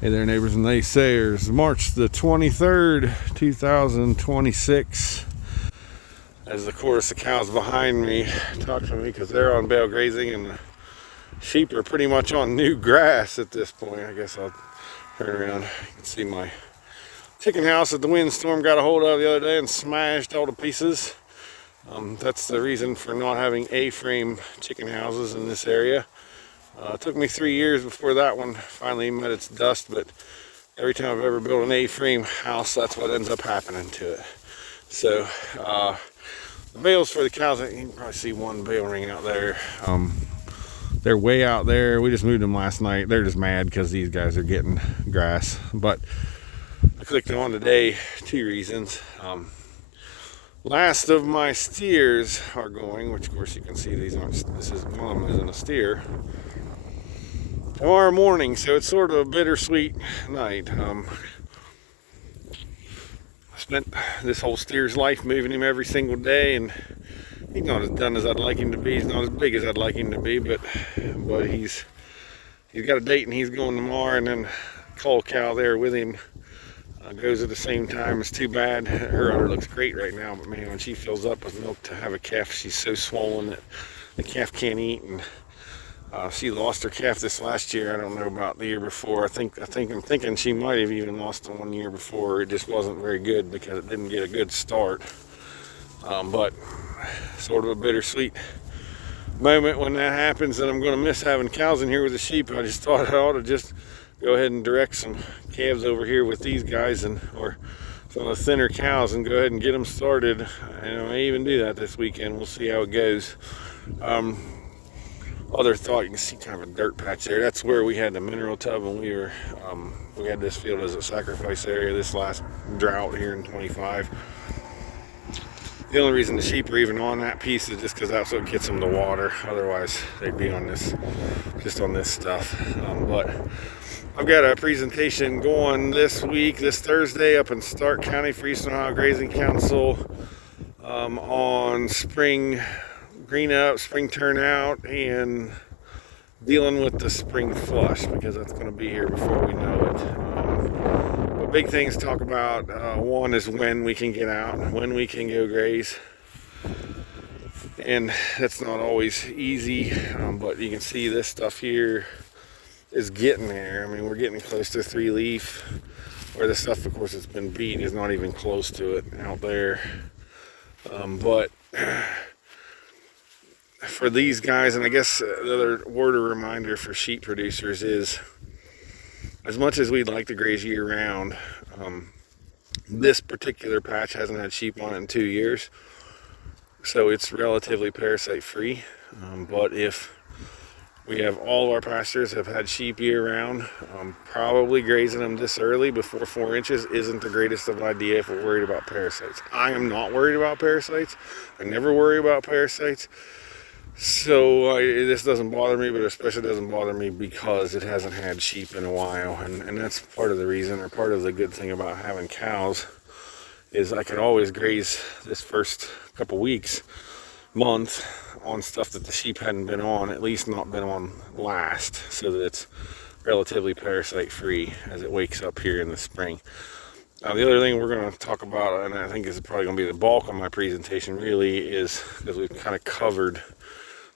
Hey there, neighbors and naysayers. March the 23rd, 2026. As the chorus of cows behind me talk to me because they're on bale grazing and the sheep are pretty much on new grass at this point. I guess I'll turn around. You can see my chicken house that the windstorm got a hold of the other day and smashed all to pieces. That's the reason for not having A-frame chicken houses in this area. It took me 3 years before that one finally met its dust, but every time I've ever built an A-frame house, that's what ends up happening to it. So the bales for the cows, you can probably see one bale ring out there. They're way out there. We just moved them last night. They're just mad because these guys are getting grass. But I clicked them on today, 2 reasons. Last of my steers are going, which of course you can see these aren't, this is one of them isn't a steer. Tomorrow morning, so it's sort of a bittersweet night. I spent this whole steer's life moving him every single day, and he's not as done as I'd like him to be. He's not as big as I'd like him to be, but he's got a date and he's going tomorrow, and then cull cow there with him goes at the same time. It's too bad. Her udder looks great right now, but man, when she fills up with milk to have a calf, she's so swollen that the calf can't eat. And she lost her calf this last year. I don't know about the year before. I'm thinking she might have even lost it 1 year before. It just wasn't very good because it didn't get a good start. But sort of a bittersweet moment when that happens, and I'm going to miss having cows in here with the sheep. I just thought I ought to just go ahead and direct some calves over here with these guys or some of the thinner cows and go ahead and get them started. And I may even do that this weekend. We'll see how it goes. Other thought, you can see kind of a dirt patch there. That's where we had the mineral tub, and we had this field as a sacrifice area this last drought here in 25. The only reason the sheep are even on that piece is just because that's what gets them the water. Otherwise, they'd be on this, just on this stuff. But I've got a presentation going this week, this Thursday, up in Stark County for Eastern Ohio Grazing Council on spring green up, spring turnout, and dealing with the spring flush, because that's going to be here before we know it. But big things to talk about. One is when we can get out, when we can go graze, and that's not always easy. But you can see this stuff here is getting there. I mean, we're getting close to 3 leaf, where the stuff, of course, that's been beat is not even close to it out there. But for these guys, and I guess the other word of reminder for sheep producers is, as much as we'd like to graze year round, this particular patch hasn't had sheep on it in 2 years, so it's relatively parasite free. But if we have all of our pastures have had sheep year round, probably grazing them this early before 4 inches isn't the greatest of idea if we're worried about parasites. I am not worried about parasites. I never worry about parasites. So this doesn't bother me, but especially doesn't bother me because it hasn't had sheep in a while, and that's part of the reason, or part of the good thing about having cows, is I can always graze this first couple weeks, month, on stuff that the sheep hadn't been on, at least not been on last, so that it's relatively parasite free as it wakes up here in the spring. The other thing we're going to talk about, and I think is probably going to be the bulk of my presentation really, is because we've kind of covered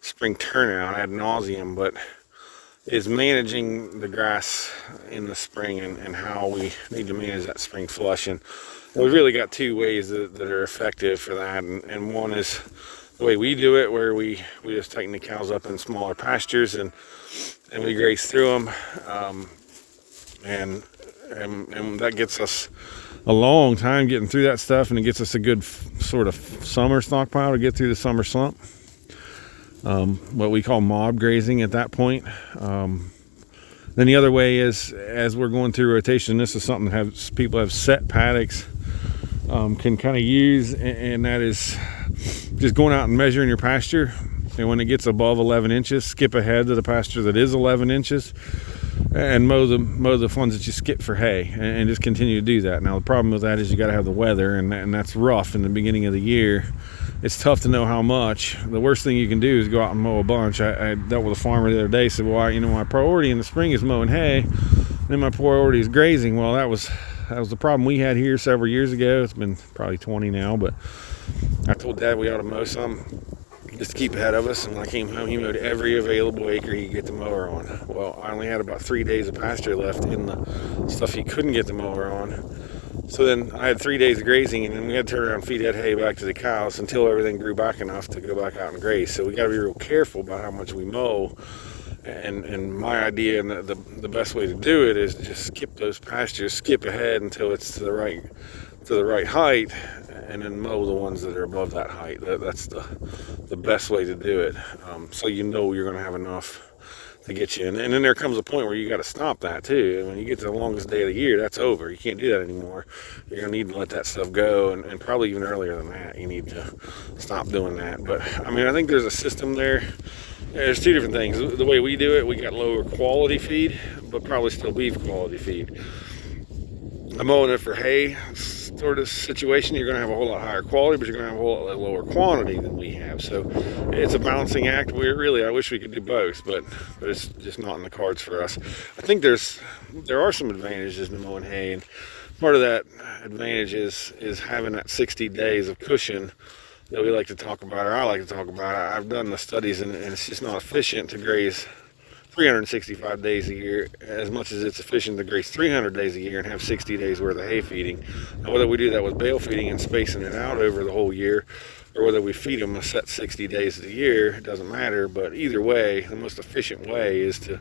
spring turnout ad nauseum, but is managing the grass in the spring and how we need to manage that spring flush. And we've really got 2 ways that are effective for that, and one is the way we do it, where we just tighten the cows up in smaller pastures and we graze through them, and that gets us a long time getting through that stuff, and it gets us a good sort of summer stockpile to get through the summer slump. What we call mob grazing at that point. Then the other way is, as we're going through rotation, this is something that people have set paddocks can kind of use, and that is just going out and measuring your pasture, and when it gets above 11 inches, skip ahead to the pasture that is 11 inches and mow the ones that you skip for hay, and just continue to do that. Now the problem with that is you got to have the weather, and that's rough in the beginning of the year. It's tough to know how much. The worst thing you can do is go out and mow a bunch. I dealt with a farmer the other day, said, well, my priority in the spring is mowing hay, Then my priority is grazing. Well, that was the problem we had here several years ago. It's been probably 20 now, but I told Dad we ought to mow some just to keep ahead of us. And when I came home, he mowed every available acre he could get the mower on. Well, I only had about 3 days of pasture left in the stuff he couldn't get the mower on. So then I had 3 days of grazing, and then we had to turn around and feed that hay back to the cows until everything grew back enough to go back out and graze. So we got to be real careful about how much we mow. And my idea and the best way to do it is just skip those pastures, skip ahead until it's to the right height, and then mow the ones that are above that height. That's the best way to do it. So you know you're going to have enough to get you in. And then there comes a point where you got to stop that too. When you get to the longest day of the year, that's over. You can't do that anymore. You're going to need to let that stuff go, and probably even earlier than that, you need to stop doing that. But I mean, I think there's a system there. There's two different things. The way we do it, we got lower quality feed, but probably still beef quality feed. I'm mowing it for hay sort of situation. You're going to have a whole lot higher quality, but you're going to have a whole lot lower quantity than we have. So it's a balancing act. I wish we could do both, but it's just not in the cards for us. I think there are some advantages to mowing hay, and part of that advantage is having that 60 days of cushion that we like to talk about, or I like to talk about. I've done the studies, and it's just not efficient to graze 365 days a year as much as it's efficient to graze 300 days a year and have 60 days worth of hay feeding. Now, whether we do that with bale feeding and spacing it out over the whole year, or whether we feed them a set 60 days of the year, it doesn't matter. But either way, the most efficient way is to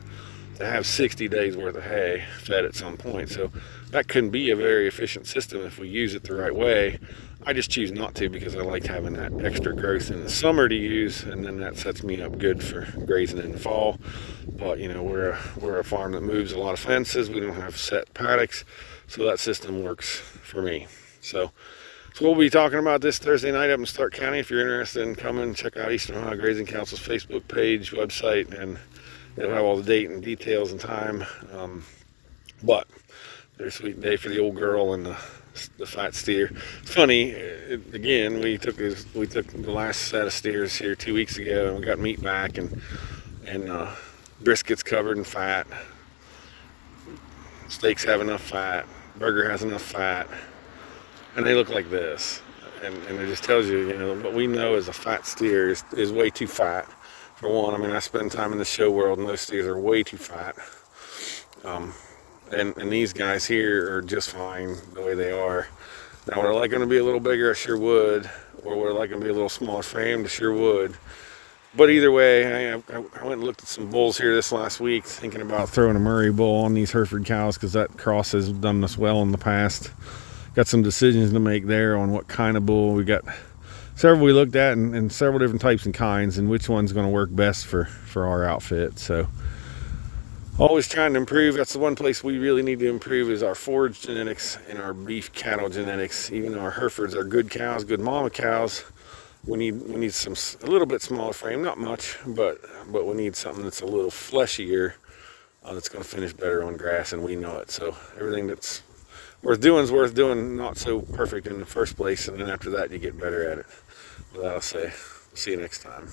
have 60 days worth of hay fed at some point. So that can be a very efficient system if we use it the right way. I just choose not to because I like having that extra growth in the summer to use, and then that sets me up good for grazing in the fall. But you know, we're a farm that moves a lot of fences. We don't have set paddocks, so that system works for me. So we'll be talking about this Thursday night up in Stark County. If you're interested in coming, check out Eastern Ohio Grazing Council's Facebook page, website, and they'll have all the date and details and time. But there's a sweet day for the old girl and the fat steer. It's funny, again, we took the last set of steers here 2 weeks ago, and we got meat back, and brisket's covered in fat, steaks have enough fat, burger has enough fat, and they look like this. And it just tells you, what we know as a fat steer is way too fat. For one, I mean, I spend time in the show world, and those steers are way too fat. And these guys here are just fine the way they are. Now, would I like them to be a little bigger? I sure would. Or would I like them to be a little smaller framed? I sure would. But either way, I went and looked at some bulls here this last week, thinking about throwing a Murray bull on these Hereford cows because that cross has done us well in the past. Got some decisions to make there on what kind of bull. We got several we looked at, and several different types and kinds, and which one's going to work best for our outfit. So always trying to improve. That's the one place we really need to improve, is our forage genetics and our beef cattle genetics. Even though our Herefords are good cows, good mama cows, we need a little bit smaller frame, not much, but we need something that's a little fleshier, that's going to finish better on grass, and we know it. So everything that's worth doing is worth doing, not so perfect in the first place, and then after that you get better at it. With that, I'll say, see you next time.